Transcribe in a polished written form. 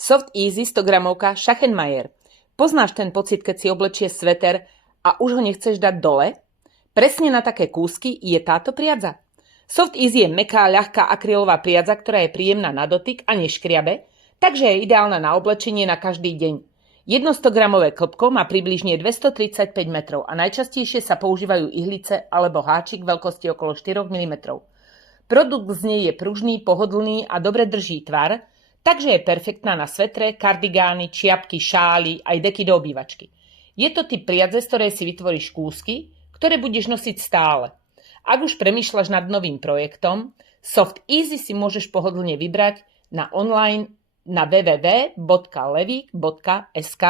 Soft Easy 100 gramovka Schachenmayer. Poznáš ten pocit, keď si oblečieš sveter a už ho nechceš dať dole? Presne na také kúsky je táto priadza. Soft Easy je mäkká, ľahká akrylová priadza, ktorá je príjemná na dotyk a neškriabe, takže je ideálna na oblečenie na každý deň. Jedno 100-gramové klbko má približne 235 metrov a najčastejšie sa používajú ihlice alebo háčik veľkosti okolo 4 mm. Produkt z nej je pružný, pohodlný a dobre drží tvar, takže je perfektná na svetre, kardigány, čiapky, šály aj deky do obývačky. Je to typ priadze, z ktorej si vytvoríš kúsky, ktoré budeš nosiť stále. Ak už premýšľaš nad novým projektom, Soft Easy si môžeš pohodlne vybrať na online na www.levik.sk.